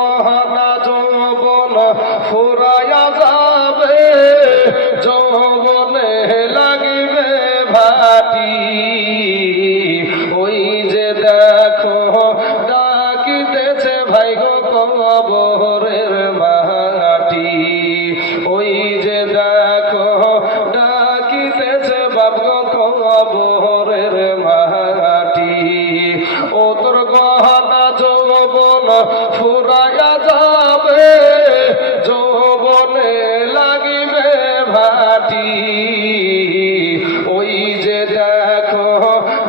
গহনা যৌবন ফুরাইয়া যাবে, যৌবনে লাগিবে ভাটি। ওই যে দেখো ডাকিতেছে ভাই গো কবরের মাটি। ওই যে দেখো ডাকিতেছে বাপ গো কবরের মাটি। ও তোর গহনা যৌবন ফুরাইয়া যাবে, যৌবনে লাগিবে ভাটি। ওই যে দেখো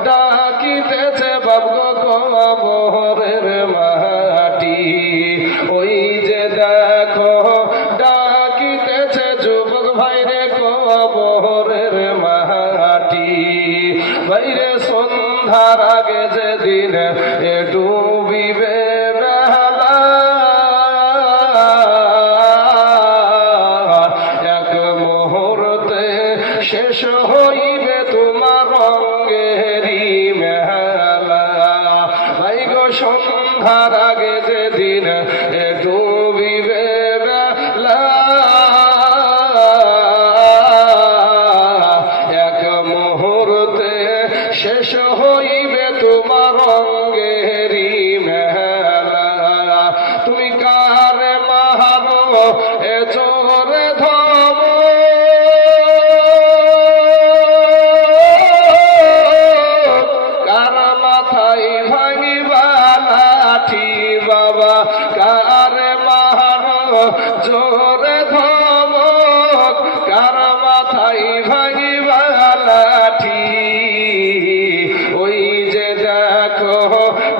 ডাকিতেছে বাপ গো কবরের মাটি। ওই যে দেখো ডাকিতেছে যুবক ভাইরে কবরের মাটি। ভাইরে সন্ধ্যার আগে যেদিন এ ডুবিবে বেলা, এক মুহূর্তে শেষ হইবে তোমার রঙেরি মেলা। ভাই গো সন্ধ্যার আগে যেদিন এ ডুবিবে বেলা, এক মুহূর্তে শেষ হইবে তোমার রঙেরি মেলা। তুমি কারে মাহানো এ জোরে ধম, কার মাথায় ভাঙিবা লাঠি বাবা, কারে মাহানো জোরে ধম, কার মাথায় ভাঙিবা লাঠি। ওই যে দেখো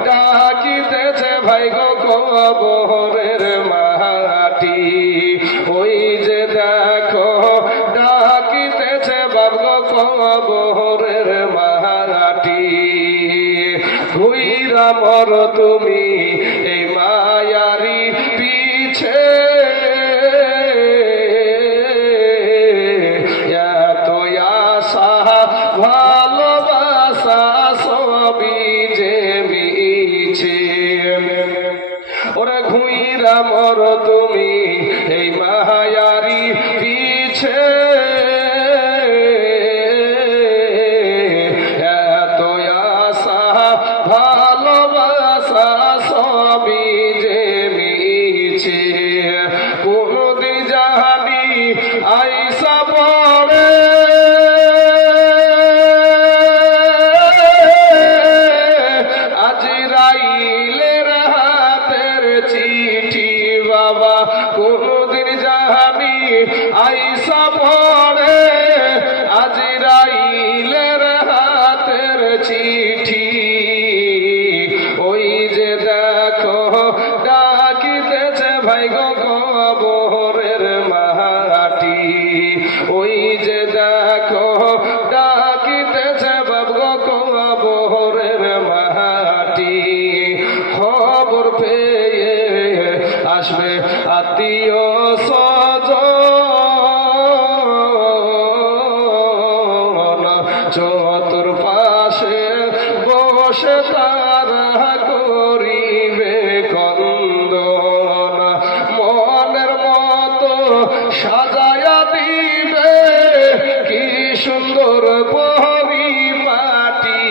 ডাকিতেছে ভাই গো কবরের মাটি। ওই যে দেখো ডাকিতেছে বাপ গো কবরের মাটি। ঘুইরা মর তুমি এই মায়ারি পিছে, এত আশা ভালোবাসা সবই যে মিছে। ওরে ঘুইরা মর তুমি এই মায়ারি পিছে, এত আশা ভালোবাসা সবই যে মিছে। কোনদিন জানি আইসা পড়ে আজরাইলের হাতের চিঠি বাবা, কোনদিন জানি আইসা পড়ে আজরাইলের হাতের চিঠি। ওই যে দেখো ডাকিতেছে ভাই গো কবরের মাটি। ওই যে দেখো ডাকিতেছে বাপ গো কবরের মাটি। খবর পেয়ে আসবে আত্মীয় স্বজন, চতুর্পাশে বসে তারা করিবে কন্দন। মনের মতো সাজায়া দিবে কি সুন্দর পরিপাটি।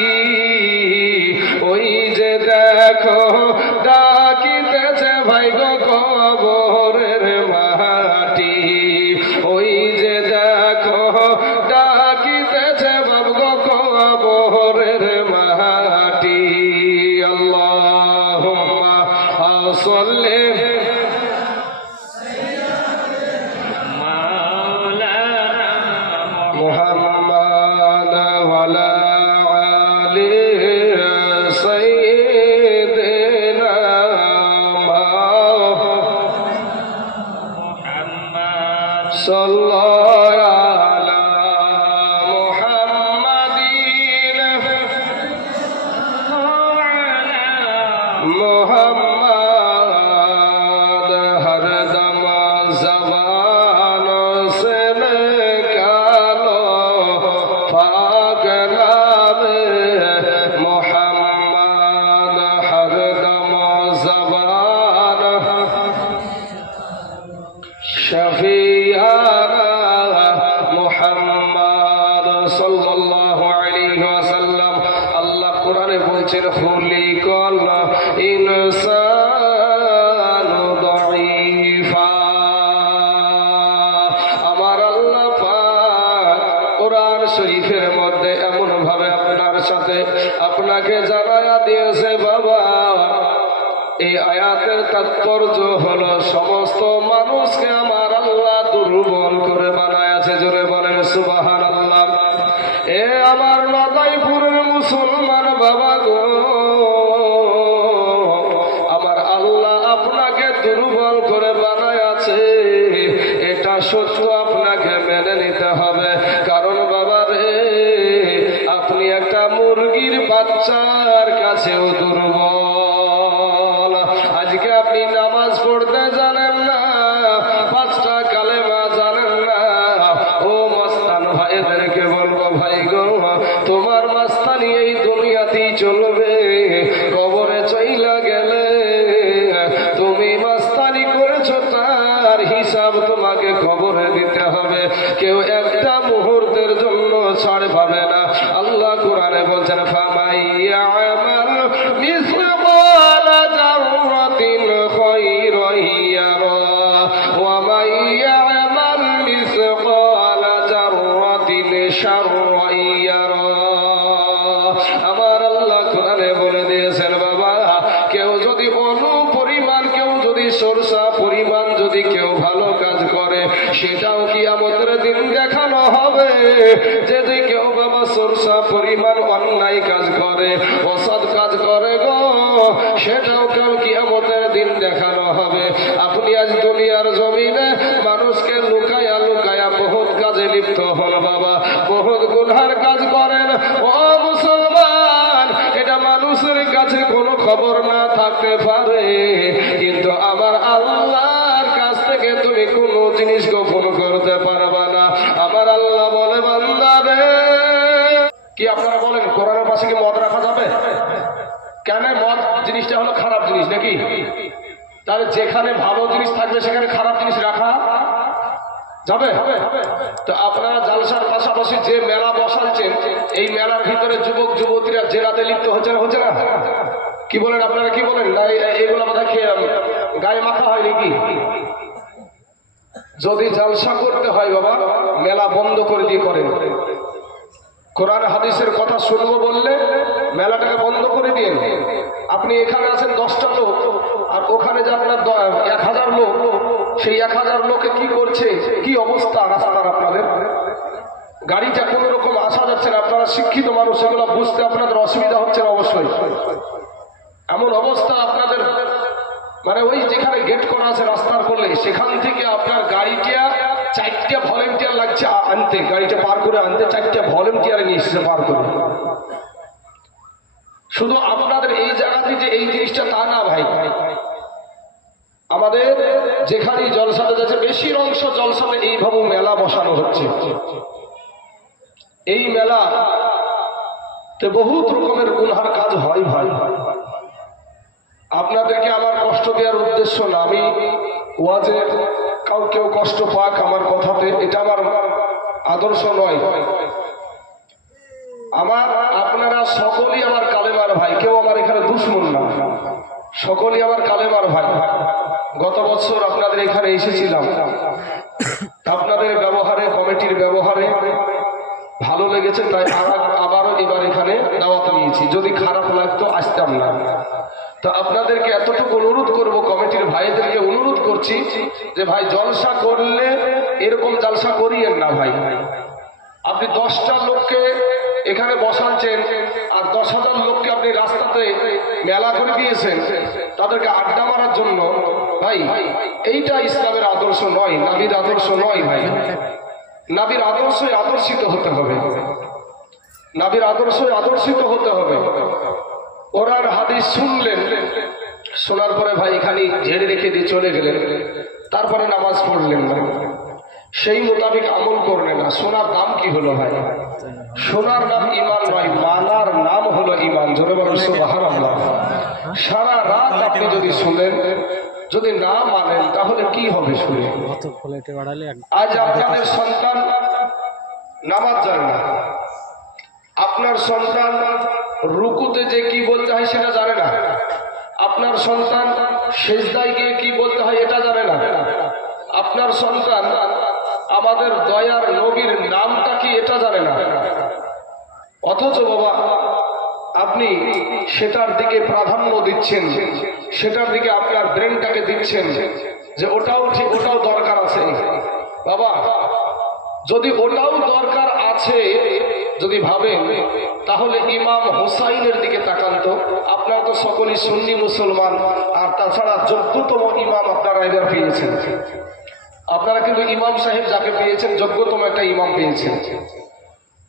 ওই যে দেখো ডাকিতেছে ভাই গো কবরের মাটি। ওই যে দেখো ডাকিতেছে বাপ গো কবরের মাটি। আল্লাহুম্মা সাল্লি মুহাম্মাদ ওয়া আলা আলি সাইয়্যিদিনা মুহাম্মাদ সাল্লাল্লাহু আলা মুহাম্মাদিন মুহাম্মাদ হরদম জবান সে নিকালো পাক নামে মুহাম্মাদ হরদম জবান বলছেন খুলিকাল ইনসানু দাঈফা। আমার আল্লাহ পাক কোরআন শরীফের মধ্যে এমন ভাবে আপনার সাথে আপনাকে জানায়া দিয়েছে বাবা, এই আয়াতের তাৎপর্য হলো সমস্ত মানুষকে আমার আল্লাহ দুর্বল করে বানায় আছে। জোরে বলেন সুবহানাল্লাহ। এ আমার নাদাইপুরের মুসলমান বাবা গো, আমার আল্লাহ আপনাকে দুর্বল করে বানায় আছে, এটা সত্য, আপনাকে মেনে নিতে হবে। কারণ বাবা রে, আপনি একটা মুরগির বাচ্চার কাছেও দুর্বল। আজকে আপনি নামাজ পড়তে জানেন না, 5টা কালেমা জানেন না। ও মস্তান ভাইদেরকে বলবো, ভাই গো, তোমার মাস্তানি এই দুনিয়াতেই চলবে, কবরে চইলা গেলে তুমি মাস্তানি করেছো তার হিসাব তোমাকে কবরে দিতে হবে। কেউ একটা মুহূর্তের জন্য ছাড় পাবে না। আল্লাহ কোরআনে বলছেন ফামাইয়া আমাল মিসকালা যাররাতিন খায়রান ইয়ারা ওয়া মাইয়া আমাল মিসকালা যাররাতিন শাররান ইয়ারা। আমার আল্লাহ কোরআনে বলে দিয়েছেন বাবা, কেউ যদি অনুপরিমাণ, কেউ যদি সরষা পরিমাণ যদি কেউ ভালো কাজ করে, সেটাও কিয়ামতের দিন দেখানো হবে। যদি কেউ বাবা সরষা পরিমাণ অন্যায় কাজ করে, অসৎ কাজ করে গো, সেটাও কেউ কিয়ামতের দিন দেখানো হবে। আপনি আজ দুনিয়ার জমিনে মানুষকে লুকায়া লুকায়া বহুত কাজে লিপ্ত হন বাবা, বহুত গুনহার কাজ করেন। ও মুসলমান, এটা মানুষের কাছে কোনো খবর না থাকতে পারে, কিন্তু আমার আল্লাহর কাছ থেকে তুমি কোনো জিনিস গোপন করতে পারবা না। আমার আল্লাহ বলে বান্দা রে, কি আপনারা বলেন কোরআনের পাশে কি মদ রাখা যাবে? কেন? মদ জিনিসটা হলো খারাপ জিনিস নাকি? তাহলে যেখানে ভালো জিনিস থাকবে সেখানে খারাপ জিনিস রাখা যাবে? তো আপনারা জালসার পাশাপাশি যে মেলা বসাচ্ছেন, এই মেলার ভিতরে যুবক যুবতীরা জেলাতে লিপ্ত হচ্ছে না? কি বলেন আপনারা, কি বলেন? এগুলো কথা খেয়ে গায়ে মাখা হয় নাকি? যদি জালসা করতে হয় বাবা, মেলা বন্ধ করে দিয়ে করেন। কোরআন হাদিসের কথা শুনবো বললে মেলাটাকে বন্ধ করে দিন। আপনি এখানে আছেন 10টা লোক, আর ওখানে যে আপনার 1000 লোক, সেই 1000 লোকে কি করছে, কি অবস্থা রাস্তার আপনাদের? গাড়িটা কোন রকম আসা যাচ্ছে না। আপনারা শিক্ষিত মানুষ, এগুলো বুঝতে আপনাদের অসুবিধা হচ্ছে না অবশ্যই। এমন অবস্থা আপনাদের, মানে ওই যেখানে গেট করা আছে রাস্তার করলে, সেখান থেকে আপনার গাড়িটা 4টা ভলেন্টিয়ার লাগছে আনতে, গাড়িটা পার করে আনতে 4টা ভলেন্টিয়ার নিয়ে এসেছে পার করে। শুধু আপনাদের এই জায়গাতে যে এই জিনিসটা তা না ভাই, আমাদের যেখানে জলসাতে যাচ্ছে বেশির অংশ জলসাতে এইভাবে মেলা বসানো হচ্ছে। এই মেলা তে বহুত রকমের গুনহার কাজ হয় ভাই। আপনাদেরকে আমার কষ্ট দেওয়ার উদ্দেশ্য না, আমি ওয়াজে কেউ কষ্ট পাক আমার কথাতে, এটা আমার আদর্শ নয়। আপনারা সকলেই আমার কালেমার ভাই, কেউ আমার এখানে দুশমন না, সকলেই আমার কালেমার ভাই। গত বছর আপনাদের এখানে এসেছিলাম, আপনাদের ব্যবহারে, কমিটির ব্যবহারে ভালো লেগেছে, তাই আবারও এবার এখানে দাওয়াত নিয়েছি। যদি খারাপ লাগতো আসতাম না। তো আপনাদেরকে এতটুকু অনুরোধ করব, কমিটির ভাইদেরকে অনুরোধ করছি যে ভাই জলসা করলে এরকম জলসা করিয়েন না ভাই। আপনি 10টা লোককে এখানে বসাচ্ছেন, আর 10,000 লোককে আপনি রাস্তাতে মেলা করে দিয়েছেন তাদেরকে আড্ডা মারার জন্য। ভাই এইটা ইসলামের আদর্শ নয়, নবীর আদর্শ নয় ভাই। নবীর আদর্শই আদর্শিত হতে হবে, নবীর আদর্শই আদর্শিত হতে হবে। কোরআন হাদিস শুনলেন, শোনার পরে ভাই এখানে ঝেড়ে রেখে দিয়ে চলে গেলেন, তারপরে নামাজ পড়লেন না, সেই মোতাবেক আমল করলেন না। শোনার নাম কি হলো ভাই? শোনার নাম ঈমান নয়, মানার নাম হলো ঈমান। জোরে বলেন সুবহানাল্লাহ। সারা রাত আপনি যদি শুনেন, যদি না মানেন, তাহলে কি হবে শুনে? আজ আপনাদের সন্তান নামাজ জানে না, আপনার সন্তান রুকুতে যে কি বলতে হয় সেটা জানে না, আপনার সন্তান সেজদায় গিয়ে কি বলতে হয় এটা জানে না, আপনার সন্তান আমাদের দয়ার নবীর নামটা কি এটা জানে না। অথচ বাবা আপনি সেটার দিকে প্রাধান্য দিচ্ছেন, সেটার দিকে আপনার ব্রেনটাকে দিচ্ছেন যে ওটাও ঠিক, ওটাও দরকার আছে। বাবা যদি ওটাও দরকার আছে যদি ভাবেন, তাহলে ইমাম হোসাইনের দিকে তাকান তো। আপনারা তো সকলেই সুন্নি মুসলমান, আর তাছাড়া যোগ্যতম ইমাম আপনারা এবার পেয়েছেন। আপনারা কিন্তু ইমাম সাহেব যাকে পেয়েছেন যোগ্যতম একটা ইমাম পেয়েছেন।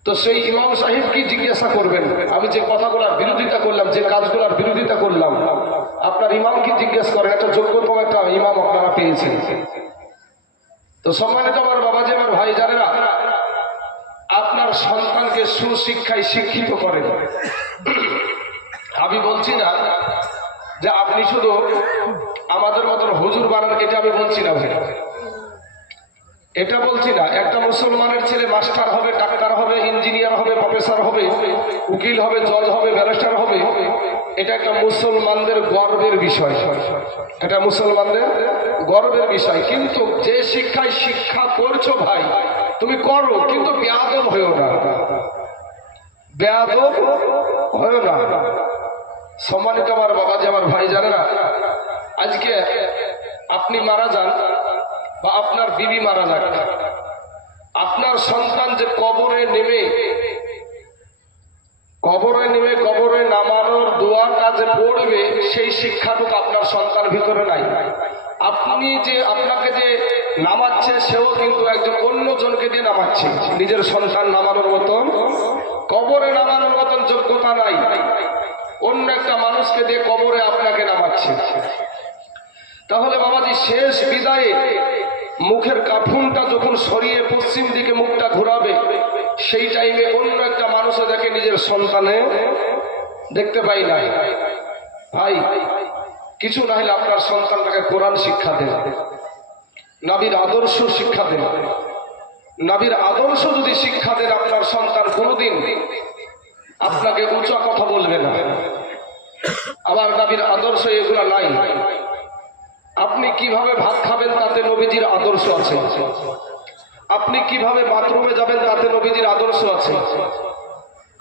তো সেই ইমাম সাহেব কি জিজ্ঞাসা করবেন? আমি যে কথাগুলোর বিরোধিতা করলাম, যে কাজগুলোর বিরোধিতা করলাম, আপনার ইমাম কি জিজ্ঞেস করেন? একটা যোগ্যতম একটা ইমাম আপনারা পেয়েছেন। তো সম্মানিত আমার বাবাজি, আমার ভাই জানেরা, আপনার সন্তানকে সুশিক্ষায় শিক্ষিত করেন। আমি বলছি না যে আপনি শুধু আমাদের মতন হুজুর বানান, এটা আমি বলছি না ভাই, এটা বলছি না। একটা মুসলমানের ছেলে মাস্টার হবে, ডাক্তার হবে, ইঞ্জিনিয়ার হবে, প্রফেসর হবে, উকিল হবে, জজ হবে, ব্যারিস্টার হবে, এটা একটা মুসলমানদের গর্বের বিষয়, এটা মুসলমানদের গর্বের বিষয়। কিন্তু যে শিক্ষায় শিক্ষা করছো ভাই, তুমি করো, কিন্তু বেয়াদব হয়েও না, বেয়াদব হয়েও না। সম্মানিত আমার বাবাজি, আমার ভাই জানেরা, আজকে আপনি মারা যান বা আপনার বিবি মারা যাক, আপনার সন্তান যে কবরে নেমে কবরে নামানোর দোয়ার কাজে পড়বে, সেই শিক্ষাটুকু আপনার সন্তান ভিতরে নাই। আপনি যে আপনাকে যে নামাচ্ছে, সেও কিন্তু একজন অন্য জনকে দিয়ে নামাচ্ছে। নিজের সন্তান নামানোর মতন, কবরে নামানোর মতন যোগ্যতা নাই, অন্য একটা মানুষকে দিয়ে কবরে আপনাকে নামাচ্ছে। তাহলে বাবাজি শেষ বিদায়ে মুখের কাফুনটা যখন সরিয়ে পশ্চিম দিকে মুখটা ঘোরাবে, সেই টাইমে অন্য একটা মানুষও দেখে নিজের সন্তানে দেখতে পাই না। ভাই কিছু না হলে আপনার সন্তানটাকে কোরআন শিক্ষা দেন, নবীর আদর্শ শিক্ষা দেন। নবীর আদর্শ যদি শিক্ষা দেন, আপনার সন্তান কোনোদিন আপনাকে উঁচা কথা বলবে না। আবার নবীর আদর্শ এগুলা নাই। আপনি কিভাবে ভাত খাবেন তাতে নবীজির আদর্শ আছে, আপনি কিভাবে বাথরুমে যাবেন তাতে নবীজির আদর্শ আছে,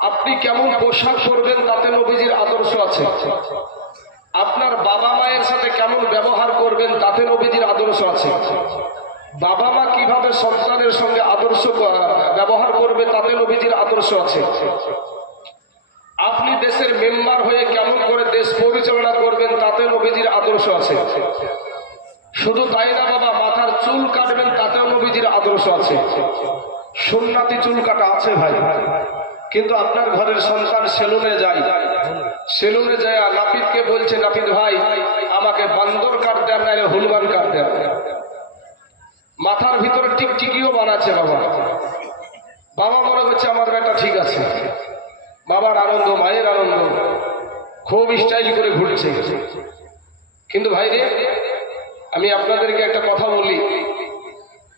আপনি কেমন পোশাক পরবেন তাতে নবীজির আদর্শ আছে, আপনার বাবা মায়ের সাথে কেমন ব্যবহার করবেন তাতে নবীজির আদর্শ আছে, বাবা মা কিভাবে সন্তানের সঙ্গে আদর্শ ব্যবহার করবে তাতে নবীজির আদর্শ আছে, আপনি দেশের মেম্বার হয়ে কেমন করে দেশ পরিচালনা করবেন তাতে নবীজির আদর্শ আছে। শুধু তাই না বাবা, মাথার চুল কাটবেন তাতেও নবীজির আদর্শ আছে। সুন্নাতি চুল কাটা আছে ভাই, কিন্তু আপনার ঘরের সন্তান সেলুনে যায়, সেলুনে যায় নাপিতকে বলছে, নাপিত ভাই আমাকে বান্দর কাট দেন, না হনুমান কাট দেন। মাথার ভিতরে টিকটিকিও বানাচ্ছে বাবা। বাবা মনে করছে আমার বেটা ঠিক আছে, বাবার আনন্দ, মায়ের আনন্দ, খুব স্টাইল করে ঘুরছে। কিন্তু ভাই রে, আমি আপনাদেরকে একটা কথা বলি,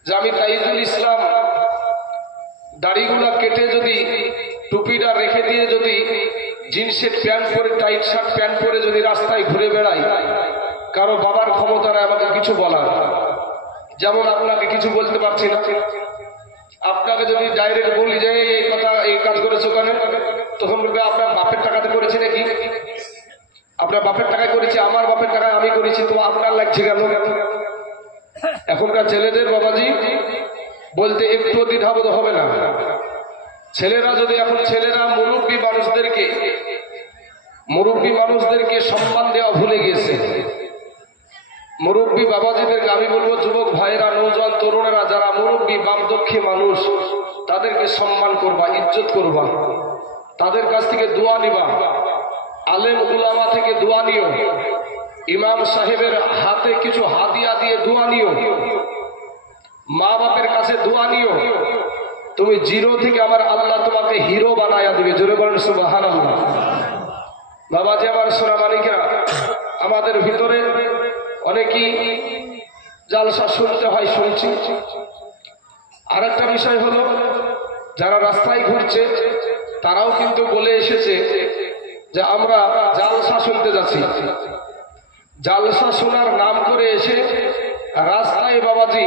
যে আমি তাইজুল ইসলাম দাড়িগুলা কেটে যদি টুপিটা রেখে দিয়ে যদি জিন্সের প্যান্ট পরে, টাইট শার্ট প্যান্ট পরে যদি রাস্তায় ঘুরে বেড়াই, কারো বাবার ক্ষমতা নেই আমাকে কিছু বলার। যেমন আপনাকে কিছু বলতে পারছি না, আপনাকে যদি ডাইরেক্ট বলি যে এই কথা, এই কাজ করেছো কেন, তখন বলবে আপনার বাপের টাকাতে করেছি নাকি, আপনার বাপের টাকায় করেছি, আমার বাপের টাকায় আমি করেছি, তো আপনার লাগছে কেন? এখনকার ছেলেদের বাবাজি বলতে একটু দ্বিধাবোধ হবে না। ছেলেরা যদি এখন ছেলেরা মুরব্বী মানুষদেরকে সম্মান দেওয়া ভুলে গিয়েছে। মুরব্বী বাবাজিদেরকে আমি বলবো, যুবক ভাইয়েরা, নৌজওয়ান তরুণেরা, যারা মুরব্বী বামদক্ষী মানুষ, তাদেরকে সম্মান করবা, ইজ্জত করবা, তাদের কাছ থেকে দোয়া নিবা, আলেম উলামা থেকে দোয়া নিও, ইমাম সাহেবের হাতে কিছু হাদিয়া দিয়ে দোয়া নিও, মা বাপের কাছে দোয়া নিও। তুমি জিরো থেকে আমার আল্লাহ তোমাকে হিরো বানায়া দিবে। জোরে বলেন সুবহানাল্লাহ। বাবাজি আমার সোনা মানিকেরা, আমাদের ভিতরে অনেকেই জালসা শুনতে হয়, শুনছি। আর একটা বিষয় হলো, যারা রাস্তায় ঘুরছে তারাও কিন্তু বলে এসেছে যে আমরা জালসা শুনতে যাচ্ছি। জালসা শোনার নাম করে এসে রাস্তায় বাবাজি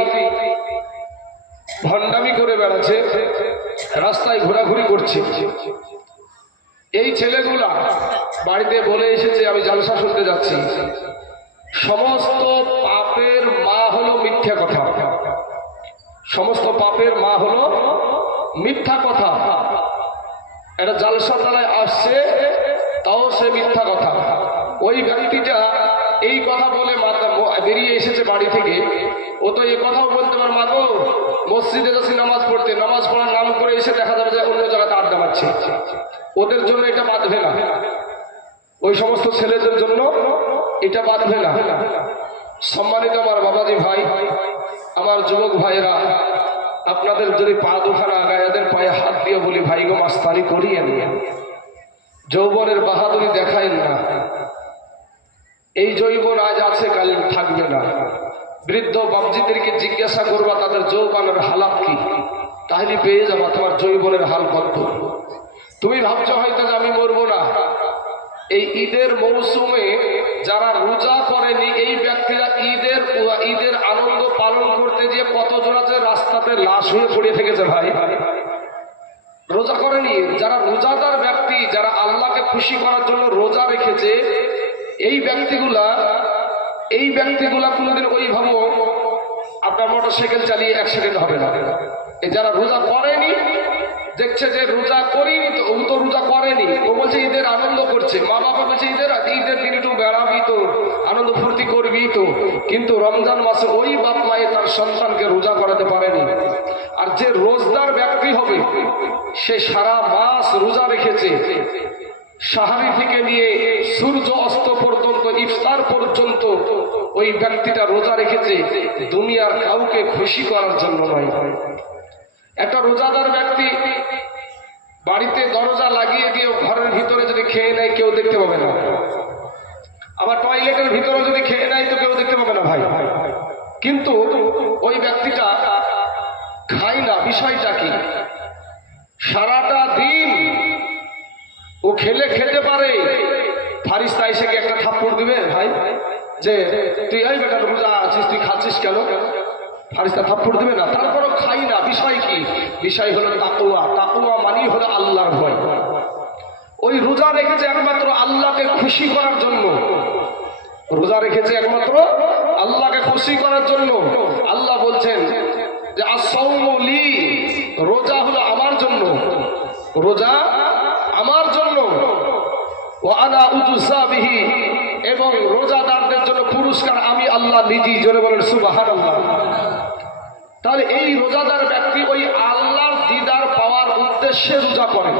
ভণ্ডামি করে বেড়াচ্ছে, রাস্তায় ঘোরাঘুরি করছে। এই ছেলেগুলা বাড়িতে বলে এসেছে আমি জালসা শুনতে যাচ্ছি। সমস্ত পাপের মা হলো মিথ্যা কথা, সমস্ত পাপের মা হলো মিথ্যা কথা। এটা জালসা দ্বারায় আসছে, তাও সে মিথ্যা কথা। ওই ব্যক্তিটা এই কথা বলে বেরিয়ে এসেছে বাড়ি থেকে, ও তো এই কথাও বলতে পারে মা গো মসজিদে যাচ্ছি নামাজ পড়তে, নামাজ পড়ার নাম করে এসে দেখা যাবে যে অন্য জায়গাতে আড্ডা মারছে। ওদের জন্য এটা বাঁধবে না, ওই সমস্ত ছেলেদের জন্য এটা বাঁধবে না। সম্মানিত আমার বাবাজি ভাই, আমার যুবক ভাইয়েরা, আপনাদের যদি পা দুখানা আগায় এদের পায়ে হাত দিয়ে বলি ভাই গো মাস্তানি করিয়ে নিয়ে যৌবনের বাহাদুরি দেখায় না। এই যৌবন আজ আছে কাল থাকবে না। বৃদ্ধ বাবজিদেরকে জিজ্ঞাসা করবা তাদের যৌবনের হালাত কি, তাহলে পেয়ে যাবা তোমার যৌবনের হাল কত। তুমি ভাবছো হয়তো যে আমি মরবো না। এই ঈদের মৌসুমে যারা রোজা করেনি এই ব্যক্তিরা ঈদের আনন্দ পালন করতে গিয়ে কতজন আছে রাস্তাতে লাশ হয়ে পড়ে থেকেছে ভাই। রোজা করেনি যারা রোজাদার ব্যক্তি, যারা আল্লাহকে খুশি করার জন্য রোজা রেখেছে, এই ব্যক্তিগুলা কোনোদিন ওইভাবে আপনার মোটরসাইকেল চালিয়ে 1 সেকেন্ড হবে না। এই যারা রোজা করেনি দেখছে যে রোজা করিনি, তো ও তো রোজা করেনি, ও বলছে ঈদের আনন্দ করছে। মা বাবা বলছে ঈদের দিন একটু বেড়াবি তো, আনন্দ ফুর্তি করবি তো, কিন্তু রমজান মাসে ওই বাপ মায়ে তার সন্তানকে রোজা করাতে পারেনি। আর যে রোজদার ব্যক্তি হবে সে সারা মাস রোজা রেখেছে, সাহারি থেকে নিয়ে সূর্য অস্ত পর্যন্ত, ইফতার পর্যন্ত ওই ব্যক্তিটা রোজা রেখেছে দুনিয়ার কাউকে খুশি করার জন্য নয়। একটা রোজাদার ব্যক্তি বাড়িতে দরজা লাগিয়ে দিয়ে ঘরের ভিতরে যদি খেয়ে নেয় কেউ দেখতে পাবে না, আবার টয়লেটের ভিতরে যদি খেয়ে নেয় তো কেউ দেখতে পাবে না ভাই। কিন্তু ওই ব্যক্তিটা খায় না, বিষয়টা কি? সারাটা দিন ও খেতে পারে, ফারিস্তা এসে কি একটা থাপ্পড় দিবে ভাই যে তুই এই বেটা রোজা আছিস, তুই খাচ্ছিস কেন? ফারিস্তা থাপ্পড় দিবে না। তারপরও খাই না, বিষয় কি? বিষয় হলো তাকওয়া। তাকওয়া মানে হলো আল্লাহর ভয়। ওই রোজা রেখেছে একমাত্র আল্লাহকে খুশি করার জন্য, রোজা রেখেছে একমাত্র আল্লাহকে খুশি করার জন্য। আল্লাহ বলছেন যে আস-সাওমু লি, রোজা হলো আমার জন্য, রোজা আমার জন্য। ওয়া আনা উজজা বিহি, এবং রোজাদারদের জন্য পুরস্কার আমি আল্লাহ নিজেই। জোরে বলেন সুবহানাল্লাহ। তাহলে এই রোজাদার ব্যক্তি ওই আল্লাহর দিদার পাওয়ার উদ্দেশ্যে রোজা করে।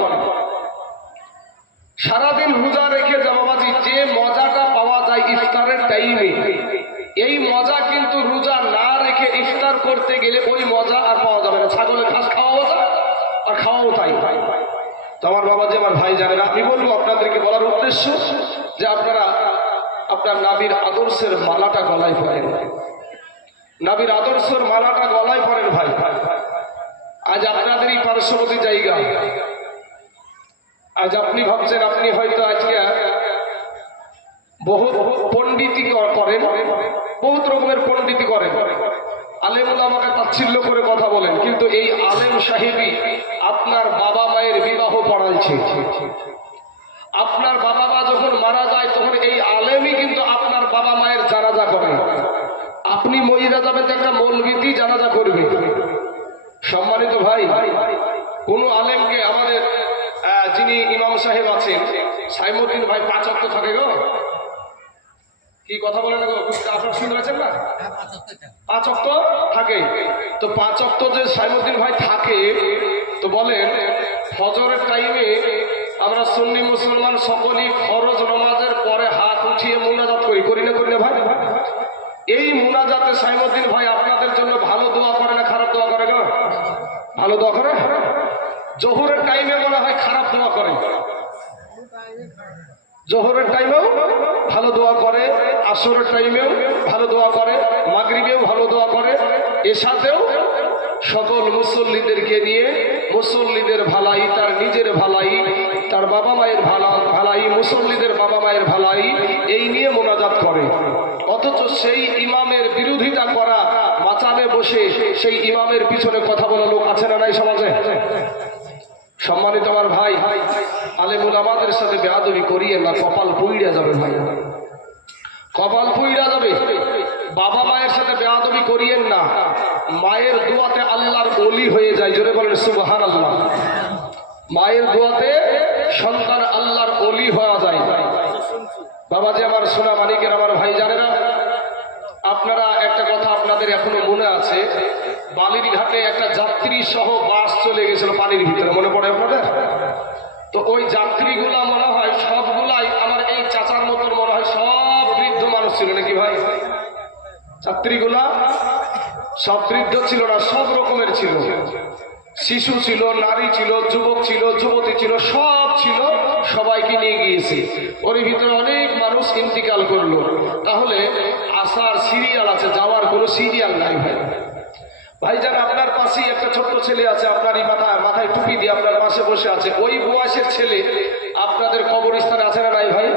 সারাদিন রোজা রেখে বাবাজি যে মজাটা পাওয়া যায় ইফতারের টাইমে, এই মজা কিন্তু রোজা না রেখে ইফতার করতে গেলে ওই মজা আর পাওয়া যাবে না। ছাগলের ঘাস খাওয়া মজা আর খাওয়াও তাই। তো আমার বাবাজি, আমার ভাই জানেন, আমি বলবো আপনাদেরকে বলার উদ্দেশ্য যে আপনারা আপনার নবীর আদর্শের মালাটা গলায় পরেন, নবীর আদর্শের মালাটা গলায় পরেন ভাই। আজ আপনাদেরই পার্শ্ববর্তী জায়গা, আজ আপনি ভাবছেন আপনি হয়তো আজকে বহু পণ্ডিতি করেন, বহুত রকমের পণ্ডিতি করেন, আলেম ওলামাকে তাচ্ছিল্য করে কথা বলেন, কিন্তু এই আলেম সাহেবই আপনার বাবা মায়ের বিবাহ পড়াইছে। আপনার বাবা মা যখন মারা যায় তখন এই আলেমই কিন্তু আপনার বাবা মায়ের জানাজা করে। আপনি মহিলা যাবেন তো একটা মৌলবী জানাজা করবে। সম্মানিত ভাই, কোন আলেমকে আমাদের যিনি ইমাম সাহেব আছেন সাইমুদ্দিন ভাই 5 ওয়াক্ত থাকে গো, কি কথা বলেন গো, আপনারা শুনতে পাচ্ছেন না? 5 ওয়াক্ত থাকে। তো 5 ওয়াক্ত যে সাইমুদ্দিন ভাই থাকে, তো বলেন ফজরের টাইমে আমরা সুন্নি মুসলমান সকলেই ফরজ নামাজের পরে হাত উঠিয়ে মুনাজাত করি না ভাই? এই মুনাজাতে সাইমুদ্দিন ভাই আপনাদের জন্য ভালো দোয়া করে না খারাপ দোয়া করে গো? ভালো দোয়া করে। জোহরের টাইমে মনে হয় খারাপ দোয়া করে, জোহরের টাইমেও ভালো দোয়া করে, আসরের টাইমেও ভালো দোয়া করে, মাগরিবেও ভালো দোয়া করে, এশাতেও সকল মুসল্লিদেরকে নিয়ে মুসল্লিদের ভালাই, তার নিজের ভালাই, তার বাবা মায়ের ভালাই, মুসল্লিদের বাবা মায়ের ভালাই, এই নিয়ে মোনাজাত করে। অথচ সেই ইমামের বিরোধিতা করা, মাচানে বসে সেই ইমামের পিছনে কথা বলা লোক আছে না নাই সমাজে? সম্মানিত আমার ভাই, আলেমুল আমাদের সাথে বেয়াদবি করিয়ে না, কপাল পুইড়া যাবে ভাই, কপাল পুইড়া যাবে। বাবা মায়ের সাথে বেয়াদবি করিয়েন না, মায়ের দোয়াতে আল্লাহর ওলি হয়ে যায়। জোরে বলেন সুবহানাল্লাহ। মায়ের দোয়াতে সন্তান আল্লাহর ওলি হওয়া যায়। বাবাজি আমার, সোনা মানিকের আমার ভাই জানেরা, আপনারা একটা কথা আপনাদের এখনো মনে আছে, বালির ঘাটে একটা যাত্রী সহ বাস চলে গেছিল পানির ভিতরে, মনে পড়ে আপনাদের? তো ওই যাত্রীগুলা মনে হয় সবগুলাই আমার এই চাচার মতন, মনে হয় সব বৃদ্ধ মানুষ ছিল নাকি ভাই? যাত্রীগুলা সব বৃদ্ধ ছিল না, সব রকমের ছিল, শিশু ছিল, নারী ছিল, যুবক ছিল, যুবতী ছিল, সব ছিল, সবাইকে নিয়ে গিয়েছে। ওর ভিতরে অনেক মানুষ ইন্তিকাল করলো। তাহলে আসার সিরিয়াল আছে, যাওয়ার কোনো সিরিয়াল নাই ভাই। ভাইজান, আপনার পাশেই একটা ছোট্ট ছেলে আছে, আপনারই মাথায় টুপি দিয়ে আপনার পাশে বসে আছে। ওই বয়সের ছেলে আপনাদের কবরস্থানে আছে না নাই ভাই?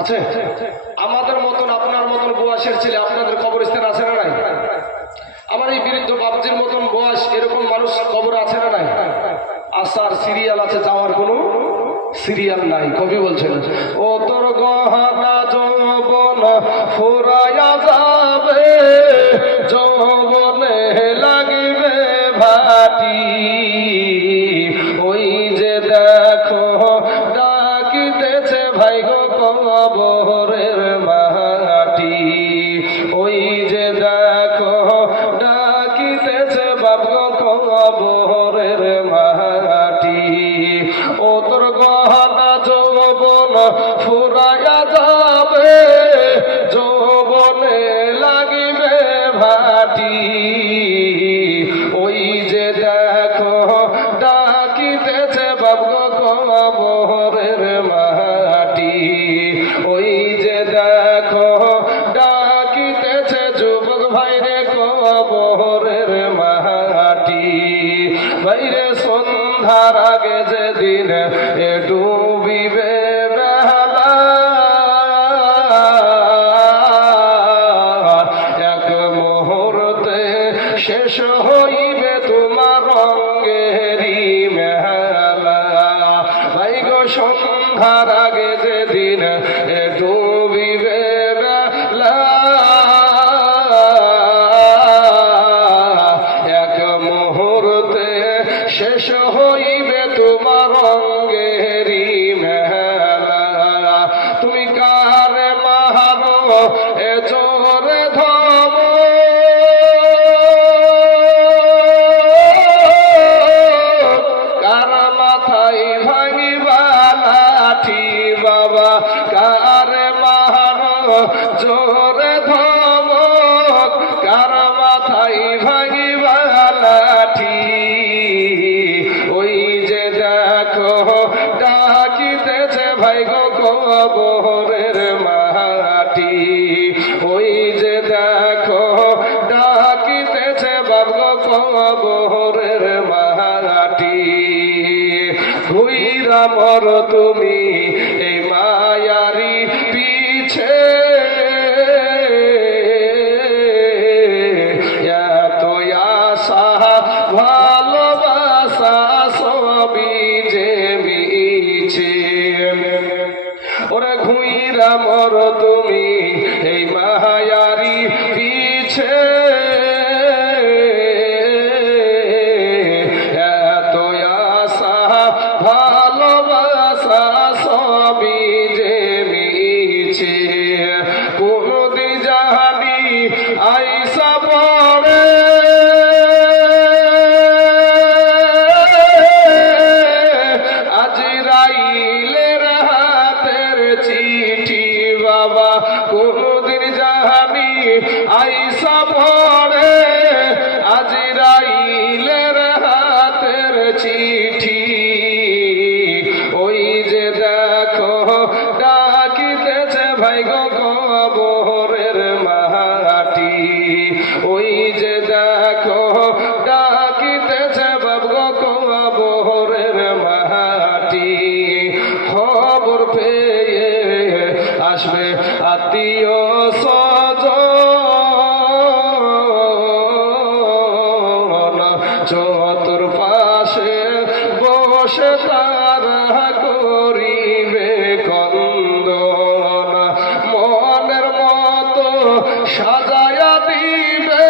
আছে। আমাদের মতন, আপনার মতন বয়সের ছেলে আপনাদের কবরস্থানে আছে না নাই? আমার এই বৃদ্ধ বাবজির মতন বয়স এরকম মানুষ কবর আছে না নাই? আসার সিরিয়াল আছে, যাওয়ার কোনো সিরিয়াল নাই। কবি বলছেন, ও তোর গহনা যৌবন ফুরাইয়া যাবে, যৌবনে লাগিবে ভাটি, ওই যে দেখো ডাকিতেছে ভাই গো কবরের মাটি, ওই যে দেখো ডাকিতেছে বাপ গো কবরের মাটি, ও তোর গহনা যৌবন ফুরাইয়া যাবে, যৌবনে লাগিবে ভাটি, ওই যে দেখো ডাকিতেছে বাপ গো কবরের মাটি, ওই যে দেখো ডাকিতেছে যুবক ভাইরে কবরের মাটি, ভাইরে সন্ধ্যার আগে যেদিন ডুবিবে বেলা, এক মুহূর্তে শেষ হইবে তোমার রঙেরই মেলা, ভাই গো সন্ধ্যার আগে যেদিন ডুবিবে বেলা, এক মুহূর্তে শেষ হইবে তোমার রঙেরই মেলা, তুমি কারে মাহারো এ জোরে ধম, কার মাথায় ভাঙিবা লাঠি, বাবা কারে মাহারো জোরে ধম, কার মাথায় ভাঙিবা লাঠি, ওই যে দেখো ডাকিতেছে ভাই গো কবরের মাটি, ওই যে দেখো ডাকিতেছে বাপ গো কবরের মাটি, ঘুইরা মর তুমি এই মায়ারি পিছে, এত আশা ভালোবাসা সবই যে মিছে, ওরে ঘুইরা মর তুমি এই মায়ারি পিছে, এত আশা ভালোবাসা সবই যে মিছে, কোনদিন জানি আইসা পড়ে আজরাইলের হাতের চিঠি, বাবা কোনদিন জানি আইসা পড়ে আজরাইলের হাতের চিঠি, ওই যে দেখো ডাকিতেছে ভাই গো কবরের মাটি, ওই যে দেখো সাজায়া দিবে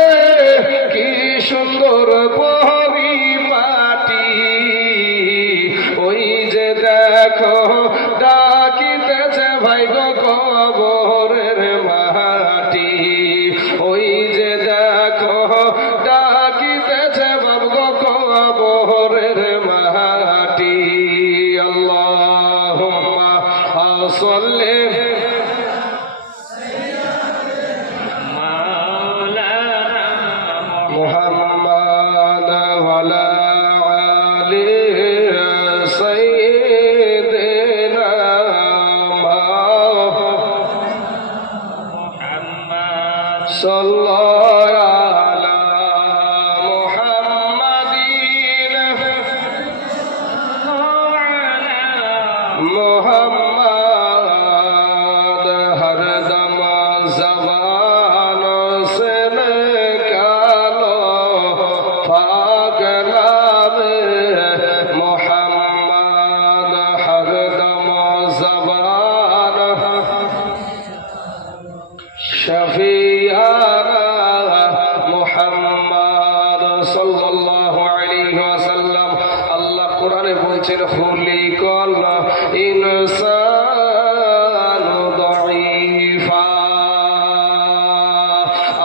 কি সুন্দর পরিপাটি। ওই যে দেখো ডাকিতেছে ভাই গো কবরের মাটি। ওই যে দেখো ডাকিতেছে বাপ গো কবরের মাটি। আল্লাহুম্মা সাল্লি মুহাম্মাদ ওয়ালা আলি সাইয়্যিদিনা মুহাম্মাদ সাল্লাল্লাহু আলা মুহাম্মাদিন মুহাম্মাদ হরদম জবান সে নিকালো পাক নামে মুহাম্মাদ হরদম জবান শফিয়ানা মুহাম্মাদ সাল্লাল্লাহু আলাইহি ওয়াসাল্লাম। আল্লাহ কোরআনে বলছেন খুলিকাল ইনসানু দাঈফা।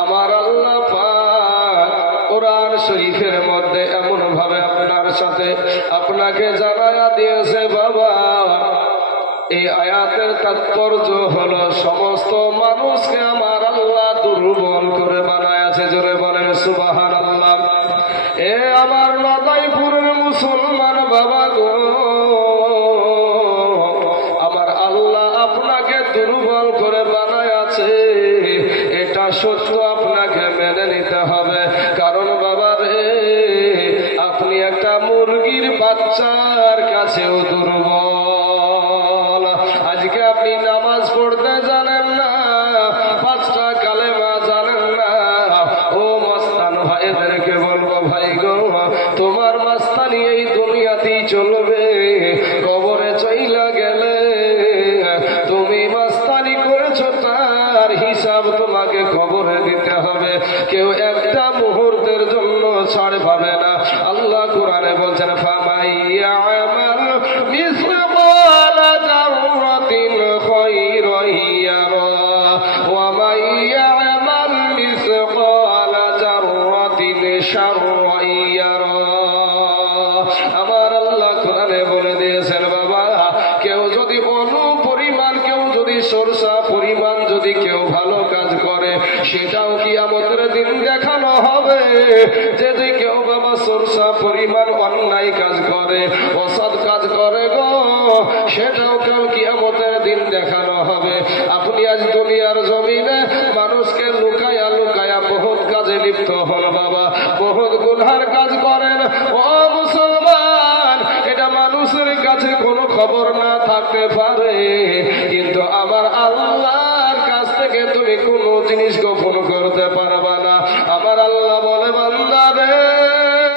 আমার আল্লাহ পাক কোরআন শরীফের মধ্যে এমন ভাবে আপনার সাথে আপনাকে জানায়া দিয়েছে বাবা, এই আয়াতের তাৎপর্য হলো সমস্ত মানুষকে আমার আল্লাহ দুর্বল করে বানায় আছে। জোরে বলেন সুবহানাল্লাহ। এ আমার নদাইপুরের মুসলমান বাবা গো, আমার আল্লাহ আপনাকে দুর্বল করে বানায় আছে, এটা সত্য, আপনাকে মেনে নিতে হবে। কারণ বাবা রে, আপনি একটা মুরগির বাচ্চার কাছেও দুর্বল। আজকে আপনি নামাজ পড়তে জানেন না, 5টা কালেমা জানেন না। ও মস্তান ভাইদেরকে বলবো, ভাই গো, তোমার মাস্তানি এই দুনিয়াতেই চলবে। কবরে চইলা গেলে তুমি মাস্তানি করেছো, তার হিসাব তোমাকে কবরে দিতে হবে। কেউ একটা মুহূর্তের জন্য ছাড় পাবে না। আল্লাহ কোরআনে বলছেন ফামাইয়া আমাল মিসকালা যাররাতিন খায়রান ইয়ারা ওয়া মাইয়া আমাল মিসকালা যাররাতিন শাররান ইয়ারা। আমার আল্লাহ কোরআনে বলে দিয়েছেন বাবা, কেউ যদি অনুপরিমাণ, কেউ যদি সরষা পরিমাণ যদি কেউ ভালো কাজ করে, সেটাও কিয়ামতের দিন দেখানো হবে। যদি কেউ বাবা সরষা পরিমাণ অন্যায় কাজ করে, অসৎ কাজ করে গো, সেটাও কেউ কিয়ামতের দিন দেখানো হবে। আপনি আজ দুনিয়ার জমিনে মানুষকে লুকায়া লুকায়া বহুত কাজে লিপ্ত হন বাবা, বহুত গুনহার কাজ করেন। ও মুসলমান, এটা মানুষের কাছে কোনো খবর না থাকতে পারে, কিন্তু আমার আল্লাহর কাছ থেকে তুমি কোনো জিনিস গোপন করতে পারবা না। আমার আল্লাহ বলে, বান্দা রে,